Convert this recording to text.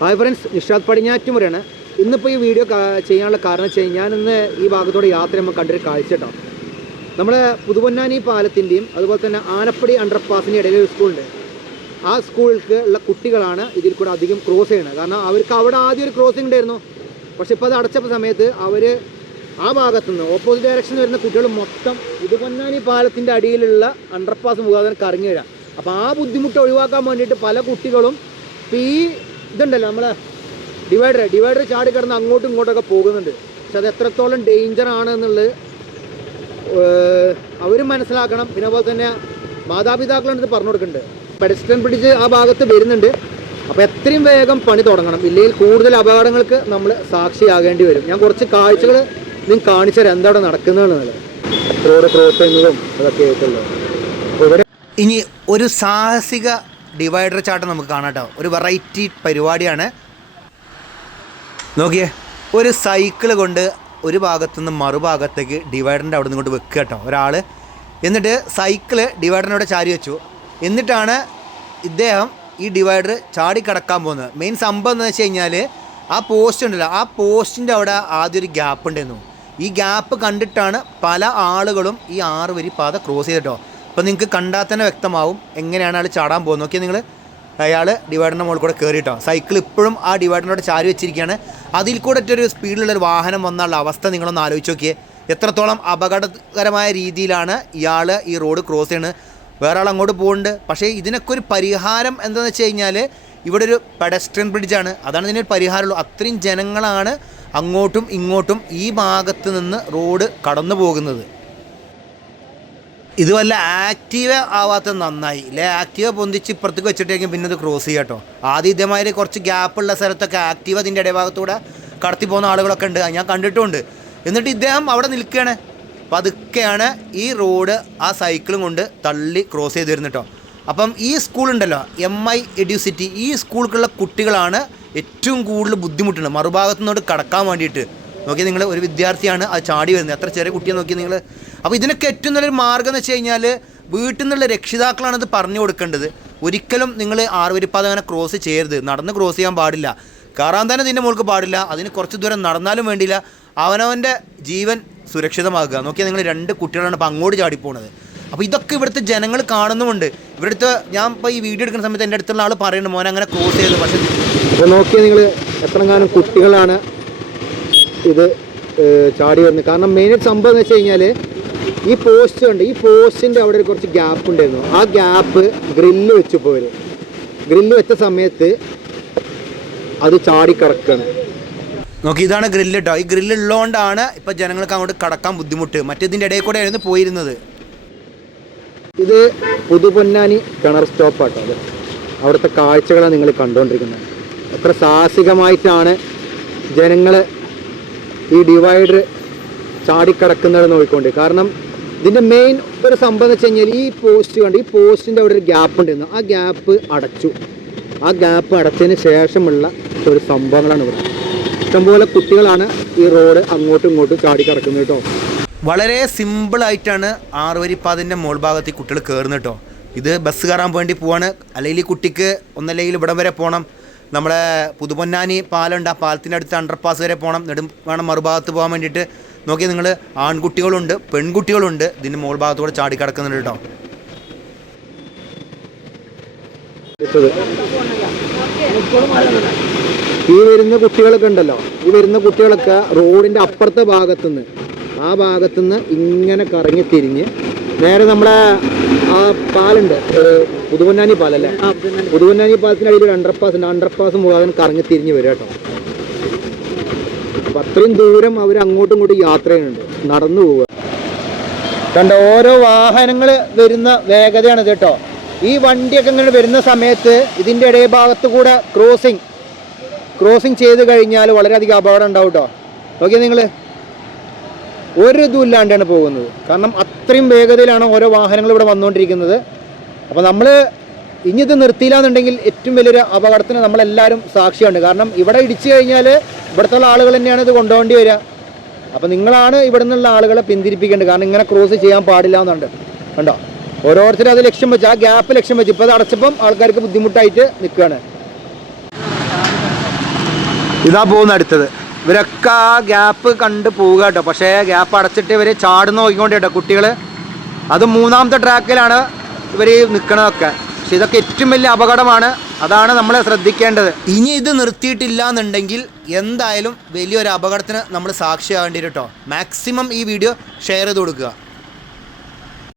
Hi friends Nishad പടിഞ്ഞാറ്റുമുറയാണ് ഇന്നിപ്പോൾ ഈ video ചെയ്യാനുള്ള കാരണം വെച്ച് കഴിഞ്ഞാൽ ഞാനിന്ന് ഈ ഭാഗത്തോടെ യാത്ര നമ്മൾ കണ്ടൊരു കാഴ്ച കേട്ടോ നമ്മൾ പുതുപൊന്നാനി പാലത്തിന്റെയും അതുപോലെ തന്നെ ആനപ്പടി അണ്ടർപാസിന്റെ ഇടയിൽ ഒരു സ്കൂളുണ്ട്. ആ സ്കൂളിലേക്ക് ഉള്ള കുട്ടികളാണ് ഇതിൽ കൂടെ അധികം ക്രോസ് ചെയ്യണത്. കാരണം അവർക്ക് അവിടെ ആദ്യം ഒരു ക്രോസിംഗ് ഉണ്ടായിരുന്നു. പക്ഷെ ഇപ്പോൾ അത് അടച്ചപ്പോൾ സമയത്ത് അവർ ആ ഭാഗത്തുനിന്ന് ഓപ്പോസിറ്റ് ഡയറക്ഷൻ വരുന്ന കുട്ടികൾ മൊത്തം പുതുപൊന്നാനി പാലത്തിന്റെ അടിയിലുള്ള അണ്ടർപാസ് മുഖാന്തരം കറങ്ങി വരാം. അപ്പോൾ ആ ബുദ്ധിമുട്ട് ഒഴിവാക്കാൻ വേണ്ടിയിട്ട് പല കുട്ടികളും ഇപ്പോൾ ഈ ഇതുണ്ടല്ലോ നമ്മളെ ഡിവൈഡർ ഡിവൈഡർ ചാടി കിടന്ന് അങ്ങോട്ടും ഇങ്ങോട്ടൊക്കെ പോകുന്നുണ്ട്. പക്ഷെ അത് എത്രത്തോളം ഡേഞ്ചർ ആണ് എന്നുള്ളത് അവരും മനസ്സിലാക്കണം. പിന്നെ അതുപോലെ തന്നെ മാതാപിതാക്കളുടെ അടുത്ത് പറഞ്ഞു കൊടുക്കുന്നുണ്ട്. പെഡസ്റ്റൻ പിടിച്ച് ആ ഭാഗത്ത് വരുന്നുണ്ട്. അപ്പോൾ എത്രയും വേഗം പണി തുടങ്ങണം. ഇല്ലെങ്കിൽ കൂടുതൽ അപകടങ്ങൾക്ക് നമ്മൾ സാക്ഷിയാകേണ്ടി വരും. ഞാൻ കുറച്ച് കാഴ്ചകൾ നിങ്ങൾ കാണിച്ചാൽ എന്താണ് ചെയ്യുന്നതും അതൊക്കെ ഇനി ഒരു സാഹസിക ഡിവൈഡർ ചാർട്ട് നമുക്ക് കാണാം കേട്ടോ. ഒരു വെറൈറ്റി പരിപാടിയാണ്. നോക്കിയേ ഒരു സൈക്കിൾ കൊണ്ട് ഒരു ഭാഗത്തുനിന്ന് മറുഭാഗത്തേക്ക് ഡിവൈഡറിന്റെ അവിടെ നിന്ന് കൊണ്ട് വെക്കുക കേട്ടോ. ഒരാൾ എന്നിട്ട് സൈക്കിൾ ഡിവൈഡറിനോട് ചാരി വെച്ചു. എന്നിട്ടാണ് ഇദ്ദേഹം ഈ ഡിവൈഡർ ചാടി കടക്കാൻ പോകുന്നത്. മെയിൻ സംഭവം എന്ന് വെച്ച് കഴിഞ്ഞാൽ ആ പോസ്റ്റ് ഉണ്ടല്ലോ ആ പോസ്റ്റിന്റെ അവിടെ ആദ്യം ഒരു ഗ്യാപ്പ് ഉണ്ടായിരുന്നു. ഈ ഗ്യാപ്പ് കണ്ടിട്ടാണ് പല ആളുകളും ഈ ആറ് വരി പാത ക്രോസ് ചെയ്തിട്ടോ അപ്പോൾ നിങ്ങൾക്ക് കണ്ടാൽ തന്നെ വ്യക്തമാവും എങ്ങനെയാണ് അയാൾ ചാടാൻ പോകുന്നത്. നോക്കിയാൽ നിങ്ങൾ അയാൾ ഡിവൈഡറിന്റെ മുകളിൽ കൂടെ കയറിയിട്ടോ സൈക്കിൾ ഇപ്പോഴും ആ ഡിവൈഡറിനോട് ചാരി വെച്ചിരിക്കുകയാണ്. അതിൽ കൂടെ ഒരു സ്പീഡിലുള്ള ഒരു വാഹനം വന്നുള്ള അവസ്ഥ നിങ്ങളൊന്ന് ആലോചിച്ച് നോക്കിയേ. എത്രത്തോളം അപകടകരമായ രീതിയിലാണ് ഇയാൾ ഈ റോഡ് ക്രോസ് ചെയ്യുന്നത്. വേറെ ആൾ അങ്ങോട്ട് പോകുന്നുണ്ട്. പക്ഷേ ഇതിനൊക്കെ ഒരു പരിഹാരം എന്താണെന്ന് വെച്ച് കഴിഞ്ഞാൽ ഇവിടെ ഒരു പെഡസ്ട്രിയൻ ബ്രിഡ്ജാണ് അതാണ് ഇതിനൊരു പരിഹാരമുള്ളൂ. അത്രയും ജനങ്ങളാണ് അങ്ങോട്ടും ഇങ്ങോട്ടും ഈ ഭാഗത്ത് നിന്ന് റോഡ് കടന്നു പോകുന്നത് ഇത് വല്ല ആക്റ്റീവ് ആവാത്ത നന്നായി. ഇല്ലേ ആക്റ്റീവ് പൊന്തിച്ച് ഇപ്പുറത്തേക്ക് വെച്ചിട്ടേക്കും പിന്നെ അത് ക്രോസ് ചെയ്യാം കേട്ടോ ആദ്യം ഇതേമാതിരി കുറച്ച് ഗ്യാപ്പുള്ള സ്ഥലത്തൊക്കെ ആക്റ്റീവ് അതിന്റെ ഇടഭാഗത്തൂടെ കടത്തി പോകുന്ന ആളുകളൊക്കെ ഉണ്ട്. ഞാൻ കണ്ടിട്ടുമുണ്ട് എന്നിട്ട് ഇദ്ദേഹം അവിടെ നിൽക്കുകയാണ്. പതുക്കെയാണ് ഈ റോഡ് ആ സൈക്കിളും കൊണ്ട് തള്ളി ക്രോസ് ചെയ്ത് വരുന്നത് കേട്ടോ അപ്പം ഈ സ്കൂളുണ്ടല്ലോ എം ഐ എഡ്യൂസിറ്റി ഈ സ്കൂളിലുള്ള കുട്ടികളാണ് ഏറ്റവും കൂടുതൽ ബുദ്ധിമുട്ടുണ്ട് മറുഭാഗത്തു നിന്നോട് കടക്കാൻ വേണ്ടിയിട്ട്. നോക്കി നിങ്ങൾ ഒരു വിദ്യാർത്ഥിയാണ് അത് ചാടി വരുന്നത്. എത്ര ചെറിയ കുട്ടിയെ നോക്കി നിങ്ങൾ അപ്പോൾ ഇതിനൊക്കെ ഏറ്റവും നല്ലൊരു മാർഗം എന്ന് വെച്ച് കഴിഞ്ഞാൽ വീട്ടിൽ നിന്നുള്ള രക്ഷിതാക്കളാണ് ഇത് പറഞ്ഞു കൊടുക്കേണ്ടത്. ഒരിക്കലും നിങ്ങൾ ആറുവരിപ്പാത അങ്ങനെ ക്രോസ് ചെയ്യരുത്. നടന്ന് ക്രോസ് ചെയ്യാൻ പാടില്ല. കയറാൻ തന്നെ ഇതിന്റെ മുകൾക്ക് പാടില്ല. അതിന് കുറച്ച് ദൂരം നടന്നാലും വേണ്ടിയില്ല. അവനവന്റെ ജീവൻ സുരക്ഷിതമാക്കുക. നോക്കിയാൽ നിങ്ങൾ രണ്ട് കുട്ടികളാണ് ഇപ്പോൾ അങ്ങോട്ട് ചാടിപ്പോണത്. അപ്പോൾ ഇതൊക്കെ ഇവിടുത്തെ ജനങ്ങൾ കാണുന്നുമുണ്ട്. ഇവിടുത്തെ ഞാൻ ഇപ്പോൾ ഈ വീഡിയോ എടുക്കുന്ന സമയത്ത് എന്റെ അടുത്തുള്ള ആൾ പറയുന്നുണ്ട് മോനെ അങ്ങനെ ക്രോസ് ചെയ്തു പക്ഷേ നോക്കിയാൽ നിങ്ങൾ എത്രങ്ങാനും കുട്ടികളാണ് ഇത് ചാടി വന്നു. കാരണം മെയിനായിട്ട് സംഭവം എന്ന് വെച്ച് കഴിഞ്ഞാൽ ഈ പോസ്റ്റ് ഉണ്ട് ഈ പോസ്റ്റിന്റെ അവിടെ ഒരു കുറച്ച് ഗ്യാപ്പ് ഉണ്ടായിരുന്നു. ആ ഗ്യാപ്പ് ഗ്രില്ല് വെച്ചു പോര് ഗ്രില്ല് വെച്ച സമയത്ത് അത് ചാടി കിടക്കുകയാണ് നോക്കി ഇതാണ് ഗ്രില്ല് കേട്ടോ ഈ ഗ്രില്ല് ഉള്ളതുകൊണ്ടാണ് ഇപ്പം ജനങ്ങൾക്ക് അങ്ങോട്ട് കടക്കാൻ ബുദ്ധിമുട്ട്. മറ്റേതിന്റെ ഇടയിൽ കൂടെ ആയിരുന്നു പോയിരുന്നത്. ഇത് പുതുപൊന്നാനി കിണർ സ്റ്റോപ്പാട്ടോ അത് അവിടുത്തെ കാഴ്ചകളാണ് നിങ്ങൾ കണ്ടുകൊണ്ടിരിക്കുന്നത് എത്ര സാഹസികമായിട്ടാണ് ജനങ്ങൾ ഈ ഡിവൈഡർ ചാടിക്കിടക്കുന്നത് നോക്കിക്കൊണ്ട്. കാരണം ഇതിന്റെ മെയിൻ ഒരു സംഭവം വെച്ച് കഴിഞ്ഞാൽ ഈ പോസ്റ്റ് കണ്ട് ഈ പോസ്റ്റിന്റെ അവിടെ ഒരു ഗ്യാപ്പ് ഉണ്ടായിരുന്നു. ആ ഗ്യാപ്പ് അടച്ചു. ആ ഗ്യാപ്പ് അടച്ചതിന് ശേഷമുള്ള ഒരു സംഭവങ്ങളാണ് ഇവിടെ. ഇഷ്ടംപോലെ കുട്ടികളാണ് ഈ റോഡ് അങ്ങോട്ടും ഇങ്ങോട്ടും ചാടിക്കിടക്കുന്നത് കേട്ടോ. വളരെ സിമ്പിളായിട്ടാണ് ആറുവരിപ്പാതിന്റെ മോൾ ഭാഗത്ത് കുട്ടികൾ കയറുന്നത് കേട്ടോ. ഇത് ബസ് കയറാൻ വേണ്ടി പോവാണ്. അല്ലെങ്കിൽ ഈ കുട്ടിക്ക് ഒന്നല്ലെങ്കിൽ ഇവിടം വരെ പോകണം നമ്മളെ പുതുപൊന്നാനി പാലുണ്ട്. ആ പാലത്തിന്റെ അടുത്ത് അണ്ടർപാസ് വരെ പോകണം നെടും വേണം മറുഭാഗത്ത് പോകാൻ വേണ്ടിയിട്ട്. നോക്കി നിങ്ങൾ ആൺകുട്ടികളുണ്ട് പെൺകുട്ടികളുണ്ട്. ഇതിന്റെ മോൾ ഭാഗത്തൂടെ ചാടി കിടക്കുന്നുണ്ട് കേട്ടോ. ഈ വരുന്ന കുട്ടികളൊക്കെ ഉണ്ടല്ലോ. ഈ വരുന്ന കുട്ടികളൊക്കെ റോഡിന്റെ അപ്പുറത്തെ ഭാഗത്തുനിന്ന് ആ ഭാഗത്തുനിന്ന് ഇങ്ങനെ കറങ്ങി തിരിഞ്ഞ് നേരെ നമ്മളെ ആ പാലുണ്ട്. പുതുപൊന്നാനി പാലല്ലേ? പുതുപൊന്നാനി പാലത്തിന്റെ അടിയിൽ ഒരു അണ്ടർപാസ് ഉണ്ട്. അണ്ടർപാസ് മുഖാന്തരം കറങ്ങി തിരിഞ്ഞ് വരും കേട്ടോ. അപ്പൊ അത്രയും ദൂരം അവർ അങ്ങോട്ടും ഇങ്ങോട്ടും യാത്ര ചെയ്യുന്നുണ്ട്. നടന്നു പോവുക. കണ്ട ഓരോ വാഹനങ്ങൾ വരുന്ന വേഗതയാണ് കേട്ടോ. ഈ വണ്ടിയൊക്കെ ഇങ്ങനെ വരുന്ന സമയത്ത് ഇതിന്റെ ഇടയ ഭാഗത്ത് കൂടെ ക്രോസിങ് ക്രോസിങ് ചെയ്ത് കഴിഞ്ഞാൽ വളരെയധികം അപകടം ഉണ്ടാവും കേട്ടോ. നോക്കിയാൽ നിങ്ങൾ ഒരു ഇതും ഇല്ലാണ്ടാണ് പോകുന്നത്. കാരണം അത്രയും വേഗതയിലാണ് ഓരോ വാഹനങ്ങൾ ഇവിടെ വന്നുകൊണ്ടിരിക്കുന്നത്. അപ്പോൾ നമ്മൾ ഇനി ഇത് നിർത്തിയില്ല എന്നുണ്ടെങ്കിൽ ഏറ്റവും വലിയൊരു അപകടത്തിന് നമ്മളെല്ലാവരും സാക്ഷിയാണ്. കാരണം ഇവിടെ ഇടിച്ചു കഴിഞ്ഞാൽ ഇവിടുത്തെ ആളുകൾ തന്നെയാണ് ഇത് കൊണ്ടുപോകേണ്ടി വരിക. അപ്പോൾ നിങ്ങളാണ് ഇവിടെ നിന്നുള്ള ആളുകളെ പിന്തിരിപ്പിക്കേണ്ടത്. കാരണം ഇങ്ങനെ ക്രോസ് ചെയ്യാൻ പാടില്ല എന്നുണ്ട്. കണ്ടോ? ഓരോരുത്തരും അത് ലക്ഷ്യം വെച്ച് ആ ഗ്യാപ്പ് ലക്ഷ്യം വെച്ച്. ഇപ്പോൾ അത് അടച്ചപ്പം ആൾക്കാർക്ക് ബുദ്ധിമുട്ടായിട്ട് നിൽക്കുകയാണ്. ഇതാ പോകുന്ന അടുത്തത്. ഇവരൊക്കെ ആ ഗ്യാപ്പ് കണ്ട് പോവുക കേട്ടോ. പക്ഷേ ഗ്യാപ്പ് അടച്ചിട്ട് ഇവർ ചാടുന്ന നോക്കിക്കൊണ്ട് കേട്ടോ കുട്ടികൾ അത് മൂന്നാമത്തെ ട്രാക്കിലാണ് ഇവർ നിൽക്കണതൊക്കെ പക്ഷെ ഇതൊക്കെ ഏറ്റവും വലിയ അപകടമാണ്. അതാണ് നമ്മൾ ശ്രദ്ധിക്കേണ്ടത്. ഇനി ഇത് നിർത്തിയിട്ടില്ല എന്നുണ്ടെങ്കിൽ എന്തായാലും വലിയൊരു അപകടത്തിന് നമ്മൾ സാക്ഷിയാകേണ്ടി കേട്ടോ. മാക്സിമം ഈ വീഡിയോ ഷെയർ ചെയ്ത് കൊടുക്കുക.